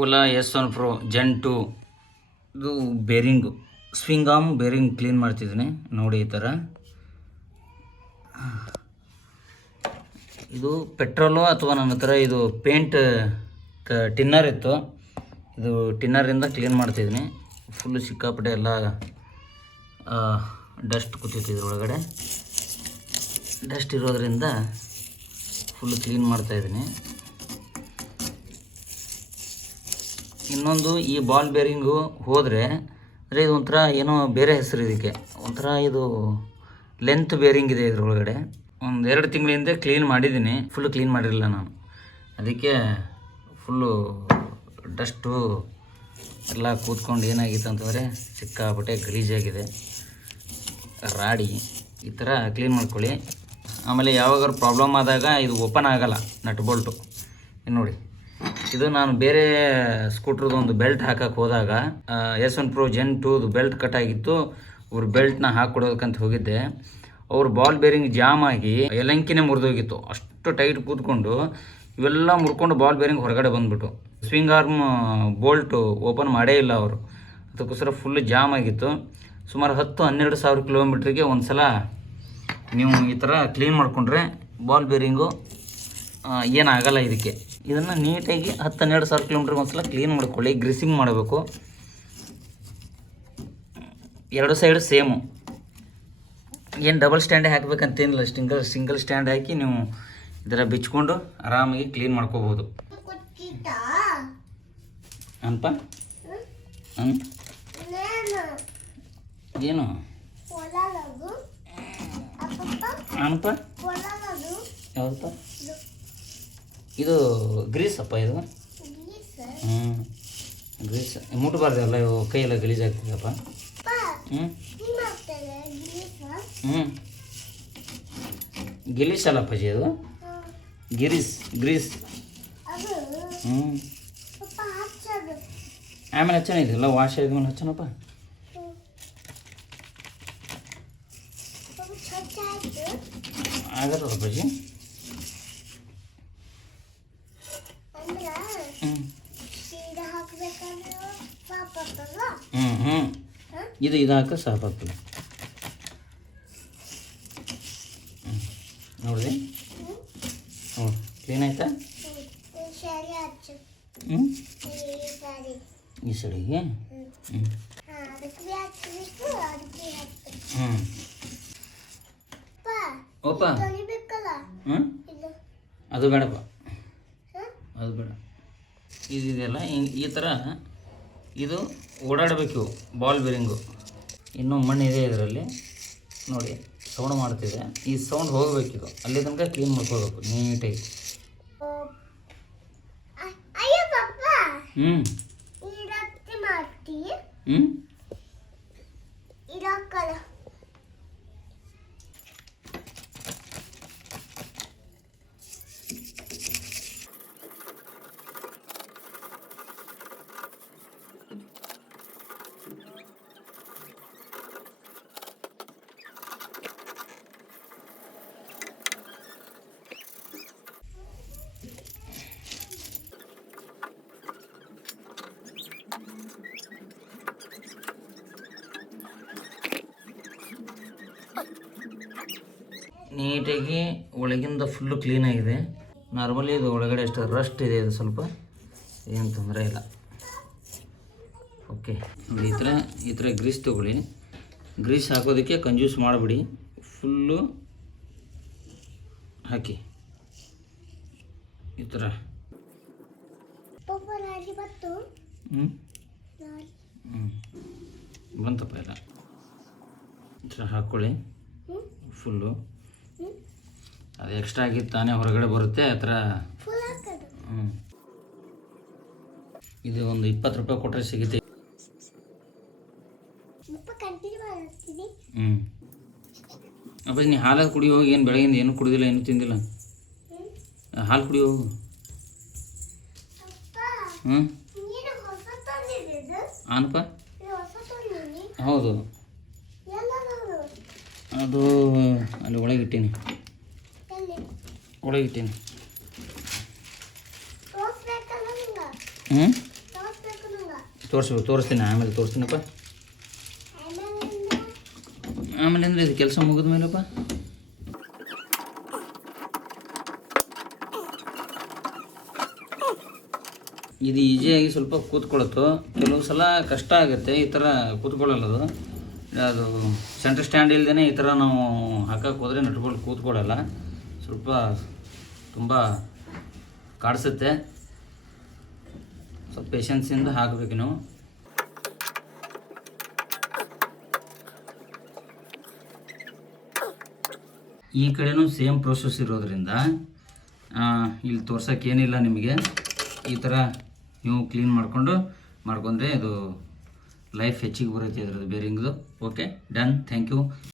Ola S1 Pro Gen 2 ಇದು bearing swing arm bearing clean ಮಾಡ್ತಿದ್ದೀನಿ ನೋಡಿ. ಈ ಥರ ಇದು ಪೆಟ್ರೋಲು ಅಥವಾ ನನ್ನ ಹತ್ರ ಇದು ಪೇಂಟ್ ಟಿನ್ನರ್ ಇತ್ತು. ಇದು ಟಿನ್ನರಿಂದ ಕ್ಲೀನ್ ಮಾಡ್ತಿದ್ದೀನಿ. ಫುಲ್ಲು ಸಿಕ್ಕಾಪಟ್ಟೆ ಎಲ್ಲ ಡಸ್ಟ್ ಕೂತಿತ್ತು ಇದ್ರೊಳಗಡೆ. ಡಸ್ಟ್ ಇರೋದ್ರಿಂದ ಫುಲ್ಲು ಕ್ಲೀನ್ ಮಾಡ್ತಾಯಿದ್ದೀನಿ. ಇನ್ನೊಂದು ಈ ಬಾಲ್ ಬೇರಿಂಗು ಹೋದರೆ ಅಂದರೆ ಇದು ಒಂಥರ ಏನೋ ಬೇರೆ ಹೆಸರು ಇದಕ್ಕೆ. ಒಂಥರ ಇದು ಲೆಂತ್ ಬೇರಿಂಗ್ ಇದೆ ಇದ್ರೊಳಗಡೆ. ಒಂದು 2 ತಿಂಗಳ ಹಿಂದೆ ಕ್ಲೀನ್ ಮಾಡಿದ್ದೀನಿ. ಫುಲ್ಲು ಕ್ಲೀನ್ ಮಾಡಿರಲಿಲ್ಲ ನಾನು. ಅದಕ್ಕೆ ಫುಲ್ಲು ಡಸ್ಟು ಎಲ್ಲ ಕೂತ್ಕೊಂಡು ಏನಾಗಿತ್ತು ಅಂತಂದರೆ ಸಿಕ್ಕಾಪಟ್ಟೆ ಗಲೀಜಾಗಿದೆ. ರಾಡಿ ಈ ಥರ ಕ್ಲೀನ್ ಮಾಡ್ಕೊಳ್ಳಿ. ಆಮೇಲೆ ಯಾವಾಗಾದ್ರು ಪ್ರಾಬ್ಲಮ್ ಆದಾಗ ಇದು ಓಪನ್ ಆಗೋಲ್ಲ ನಟ್ ಬೋಲ್ಟು. ನೋಡಿ, ಇದು ನಾನು ಬೇರೆ ಸ್ಕೂಟ್ರದ್ದು ಒಂದು ಬೆಲ್ಟ್ ಹಾಕಕ್ಕೆ ಹೋದಾಗ S1 Pro Gen 2 belt cut ಆಗಿತ್ತು. ಅವ್ರ ಬೆಲ್ಟ್ನ ಹಾಕ್ಕೊಡೋದಕ್ಕಂತ ಹೋಗಿದ್ದೆ. ಅವ್ರ ಬಾಲ್ ಬೇರಿಂಗ್ ಜಾಮ್ ಆಗಿ ಯಲಂಕಿನೇ ಮುರಿದೋಗಿತ್ತು. ಅಷ್ಟು ಟೈಟ್ ಕೂತ್ಕೊಂಡು ಇವೆಲ್ಲ ಮುರ್ಕೊಂಡು ಬಾಲ್ ಬೇರಿಂಗ್ ಹೊರಗಡೆ ಬಂದುಬಿಟ್ಟು ಸ್ವಿಂಗ್ ಆರ್ಮ್ ಬೋಲ್ಟು ಓಪನ್ ಮಾಡೇ ಇಲ್ಲ ಅವರು. ಅದಕ್ಕೋಸ್ಕರ ಫುಲ್ಲು ಜಾಮ್ ಆಗಿತ್ತು. ಸುಮಾರು 10-12 ಸಾವಿರ ಕಿಲೋಮೀಟ್ರಿಗೆ ಒಂದು ಸಲ ನೀವು ಈ ಥರ ಕ್ಲೀನ್ ಮಾಡಿಕೊಂಡ್ರೆ ಬಾಲ್ ಬೇರಿಂಗು ಏನಾಗಲ್ಲ ಇದಕ್ಕೆ. ಇದನ್ನು ನೀಟಾಗಿ 10-12 ಸಾವಿರ ಕಿಲೋಮೀಟ್ರಿಗೆ ಒಂದು ಸಲ ಕ್ಲೀನ್ ಮಾಡ್ಕೊಳ್ಳಿ. ಗ್ರೀಸಿಂಗ್ ಮಾಡಬೇಕು. 2 ಸೈಡು ಸೇಮು. ಏನು ಡಬಲ್ ಸ್ಟ್ಯಾಂಡೇ ಹಾಕಬೇಕಂತೇನಿಲ್ಲ. ಸಿಂಗಲ್ ಸ್ಟ್ಯಾಂಡ್ ಹಾಕಿ ನೀವು ಇದರ ಬಿಚ್ಕೊಂಡು ಆರಾಮಾಗಿ ಕ್ಲೀನ್ ಮಾಡ್ಕೋಬೋದು. ಅನ್ಪ ಏನು ಅನ್ಪ ಯಾವಪ್ಪ ಇದು ಗ್ರೀಸಪ್ಪ. ಇದು ಗ್ರೀಸ್ ಮುಟ್ಬಾರ್ದಲ್ಲ, ಇವು ಕೈಯೆಲ್ಲ ಗಲೀಜಾಗ್ತದಪ್ಪ. ಗಿಲೀಸ್ ಅಲ್ಲಪ್ಪಾಜಿ, ಅದು ಗ್ರೀಸ್. ಆಮೇಲೆ ಹಚ್ಚನ ಇದೆಲ್ಲ ವಾಶ್ ಆದ್ಮೇಲೆ ಹಚ್ಚನಪ್ಪ. ಆಗತ್ತಪ್ಪಾಜಿ. ಇದು ಹಾಕ ಸಾಕಾಗ್ತದೆ. ನೋಡಿದೆ, ಕ್ಲೀನ್ ಆಯ್ತಾ? ಈ ಸಡಿಗೆ ಓಪ ಅದು ಬೇಡಪ್ಪ, ಅದು ಬೇಡ. ಇದೆಯಲ್ಲ ಈ ಥರ ಇದು ಓಡಾಡಬೇಕು ಬಾಲ್ ಬೇರಿಂಗು. ಇನ್ನೂ ಮಣ್ಣಿದೆ ಇದರಲ್ಲಿ ನೋಡಿ, ಸೌಂಡ್ ಮಾಡ್ತಿದೆ. ಈ ಸೌಂಡ್ ಹೋಗಬೇಕಿದು, ಅಲ್ಲಿ ತನಕ ಕ್ಲೀನ್ ಮಾಡ್ಕೋಬೇಕು ನೀಟಾಗಿ. ನೀಟಾಗಿ ಒಳಗಿಂದ ಫುಲ್ಲು ಕ್ಲೀನಾಗಿದೆ. ನಾರ್ಮಲಿ ಇದು ಒಳಗಡೆ ಅಷ್ಟು ರಸ್ಟ್ ಇದೆ, ಇದು ಸ್ವಲ್ಪ ಏನು ತೊಂದರೆ ಇಲ್ಲ. ಓಕೆ, ಈ ಥರ ಗ್ರೀಸ್ ತೊಗೊಳ್ಳಿ. ಗ್ರೀಸ್ ಹಾಕೋದಕ್ಕೆ ಕಂಜೂಸ್ ಮಾಡಿಬಿಡಿ. ಫುಲ್ಲು ಹಾಕಿ ಈ ಥರ. ಬಂತಪ್ಪ ಎಲ್ಲ ಈ ಥರ ಹಾಕ್ಕೊಳ್ಳಿ ಫುಲ್ಲು. ಅದು ಎಕ್ಸ್ಟ್ರಾ ಆಗಿತ್ತು ತಾನೇ ಹೊರಗಡೆ ಬರುತ್ತೆ ಆ ಥರ. ಇದು ಒಂದು 20 ರೂಪಾಯಿ ಕೊಟ್ಟರೆ ಸಿಗುತ್ತೆ. ಅಪ್ಪ ನೀ ಹಾಲು ಕುಡಿ ಹೋಗಿ. ಏನು ಬೆಳಗಿಂದ ಏನು ಕುಡಿದಿಲ್ಲ, ಏನು ತಿಂದಿಲ್ಲ. ಹಾಲು ಕುಡಿ ಹೋಗು. ಆನಪ್ಪ, ಹೌದು, ಅದು ಅಲ್ಲಿ ಒಳಗಿಟ್ಟೀನಿ. ಹ್ಞೂ ತೋರಿಸ್ತೀನಿ, ಆಮೇಲೆ ತೋರಿಸ್ತೀನಪ್ಪ. ಆಮೇಲೆ ಅಂದರೆ ಇದು ಕೆಲಸ ಮುಗಿದ ಮೇಲಪ್ಪ ಇದು ಈಸಿಯಾಗಿ ಸ್ವಲ್ಪ ಕೂತ್ಕೊಳ್ಳುತ್ತೋ. ಕೆಲವು ಸಲ ಕಷ್ಟ ಆಗುತ್ತೆ ಈ ಥರ ಕೂತ್ಕೊಳ್ಳಲ್ಲ. ಅದು ಸೆಂಟ್ರ್ ಸ್ಟ್ಯಾಂಡ್ ಇಲ್ಲದೇ ಈ ಥರ ನಾವು ಹಾಕಕ್ಕೆ ಹೋದರೆ ನಟ್ಕೊಂಡು ಕೂತ್ಕೊಳ್ಳಲ್ಲ. ಸ್ವಲ್ಪ ತುಂಬ ಕಾಡಿಸುತ್ತೆ. ಸ್ವಲ್ಪ ಪೇಷನ್ಸಿಂದ ಹಾಕಬೇಕು ನೀವು. ಈ ಕಡೆನೂ ಸೇಮ್ ಪ್ರೋಸೆಸ್ ಇರೋದ್ರಿಂದ ಇಲ್ಲಿ ತೋರ್ಸೋಕ್ಕೇನಿಲ್ಲ ನಿಮಗೆ. ಈ ಥರ ನೀವು ಕ್ಲೀನ್ ಮಾಡ್ಕೊಂಡ್ರೆ ಅದು ಲೈಫ್ ಹೆಚ್ಚಿಗೆ ಬರುತ್ತೆ ಇದರದ್ದು ಬೇರಿಂಗ್ದು. Okay, done, thank you.